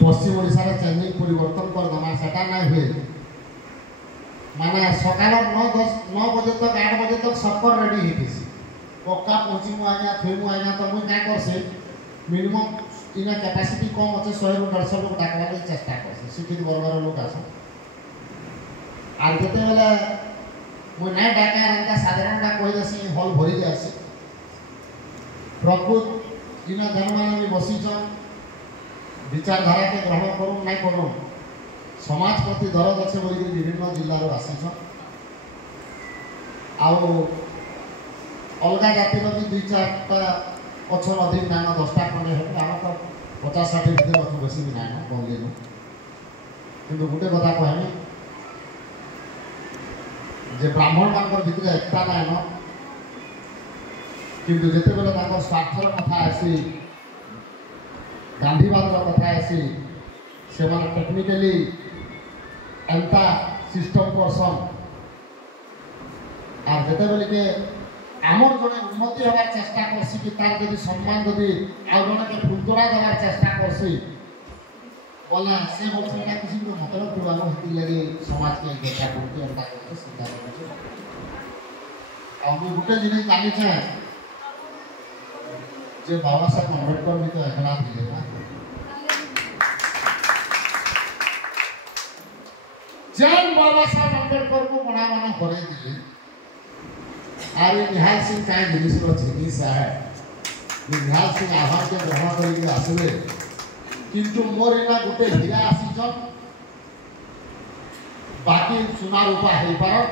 पश्चिम ओडिशा रे चेंजिंग परिवर्तन कर दमा सेटा ना हुए माने सकाल 9 बजे तक 8 बजे तक सबकर रेडी हिथिसी पक्का पहुंची मु आया थई मु आया तो मु का करसे मिनिमम इना कैपेसिटी कम अच्छे 100 ରୁ 150 लोग डाकवा के चेष्टा करसे शिक्षित वर्गर लोग आस आर जते बेले मु नै डाका रंका साधारण डा कोइ दसी हॉल भरी जासी प्रकृत इना जनमान में बसी छ विचारधारा के ग्रहण करूँ नहीं करूँ समाज प्रति दरद अच्छे बोल विभिन्न जिलार आसीछ अलग जातिर भी 2-4टा अच्छन अधिक नान 10टा खंडे है आम तो 50-60 भितर अच्छे बेसी भी नाइन कहली कि गोटे कथा कहमी जे ब्राह्मण मान भितर एकता नाइन किंतु जिते बेले स्वार्थर कथा आसी गांधीवाद कथा आसी से टेक्निकली एंता सिस्टम पर्सन और जिते बेले के आमर जड़े उन्नति हबार चेष्टा करसी कि तार जदि सम्मान जदि आउ जने के फुलतोड़ा देवार चेष्टा करसी बोला से बोलछना किसी को मतलब पुरानो हती लगे समाज के देखा करती एंता करते सीधा करते अब गुटे जिने चाली छे जे बाबा साहब अम्बेडकर भी तो एकला दिले ना जैन बाबा साहब अम्बेडकर को बड़ा माना करे दिले आर निहाल सिंह का जिनिस को जिनिस है निहाल सिंह आभार के ग्रहण करके आसबे किंतु मोर इना गुटे हीरा आसी छ बाकी सुना रूपा हे पार